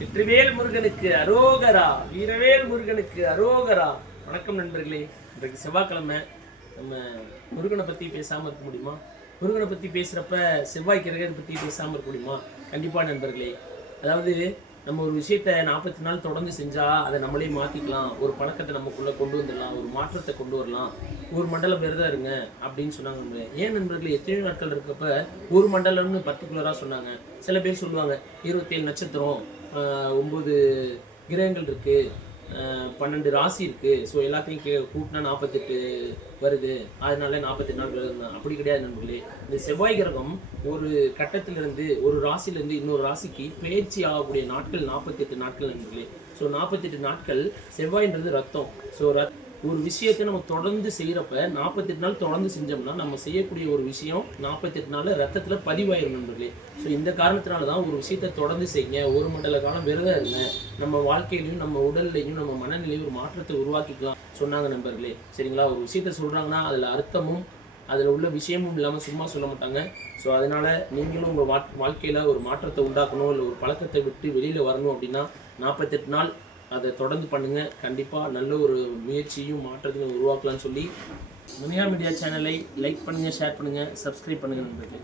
வெற்றிவேல் முருகனுக்கு அரோகரா, வீரவேல் முருகனுக்கு அரோகரா. வணக்கம் நண்பர்களே. இன்றைக்கு செவ்வாய்க்கிழமை. நம்ம முருகனை பற்றி பேசாமல் இருக்க முடியுமா? முருகனை பற்றி பேசுகிறப்ப செவ்வாய் கிரகத்தை பற்றி பேசாமல் இருக்க முடியுமா? கண்டிப்பாக நண்பர்களே. அதாவது நம்ம ஒரு விஷயத்தை 40 நாள் தொடர்ந்து செஞ்சால் அதை நம்மளே மாற்றிக்கலாம், ஒரு பழக்கத்தை நமக்குள்ளே கொண்டு வந்துடலாம், ஒரு மாற்றத்தை கொண்டு வரலாம். ஒரு மண்டலம் விரதம் இருங்க அப்படின்னு சொன்னாங்க. ஏன் நண்பர்களே, எத்தனை நாட்கள் இருக்கப்ப ஒரு மண்டலம்னு பர்டிகுலராக சொன்னாங்க. சில பேர் சொல்லுவாங்க 27 நட்சத்திரம், 9 கிரகங்கள் இருக்குது, 12 ராசி இருக்குது, ஸோ எல்லாத்தையும் கூட்டினா 48 வருது, அதனால 48 நாள் விரதம் தான். அப்படி கிடையாது நண்பர்களே. இந்த செவ்வாய் கிரகம் ஒரு கட்டத்திலிருந்து ஒரு ராசியிலேருந்து இன்னொரு ராசிக்கு பயிற்சி ஆகக்கூடிய நாட்கள் 48 நாட்கள் நண்பர்களே. ஸோ 48 நாட்கள். செவ்வாய்ன்றது ரத்தம். ஸோ ஒரு விஷயத்தை நம்ம தொடர்ந்து செய்கிறப்ப 48 நாள் தொடர்ந்து செஞ்சோம்னா நம்ம செய்யக்கூடிய ஒரு விஷயம் 48 நாளில் ரத்தத்தில் பதிவாயிரும் நண்பர்களே. ஸோ இந்த காரணத்தினால தான் ஒரு விஷயத்தை தொடர்ந்து செய்யுங்க, ஒரு மண்டல காலம் விரதம் இருங்க, நம்ம வாழ்க்கையிலையும் நம்ம உடல்லையும் நம்ம மனநிலையும் ஒரு மாற்றத்தை உருவாக்கிக்கலாம் சொன்னாங்க நண்பர்களே. சரிங்களா? ஒரு விஷயத்த சொல்கிறாங்கன்னா அதில் அர்த்தமும் அதில் உள்ள விஷயமும் இல்லாமல் சும்மா சொல்ல மாட்டாங்க. ஸோ அதனால் நீங்களும் உங்கள் வாழ்க்கையில் ஒரு மாற்றத்தை உண்டாக்கணும், இல்லை ஒரு பழக்கத்தை விட்டு வெளியில் வரணும் அப்படின்னா 48 நாள் அதை தொடர்ந்து பண்ணுங்கள். கண்டிப்பாக நல்ல ஒரு முயற்சியும் மாற்றத்தையும் உருவாக்கலாம்னு சொல்லி முனியா மீடியா சேனலை லைக் பண்ணுங்கள், ஷேர் பண்ணுங்கள், சப்ஸ்கிரைப் பண்ணுங்கள் நண்பர்களே.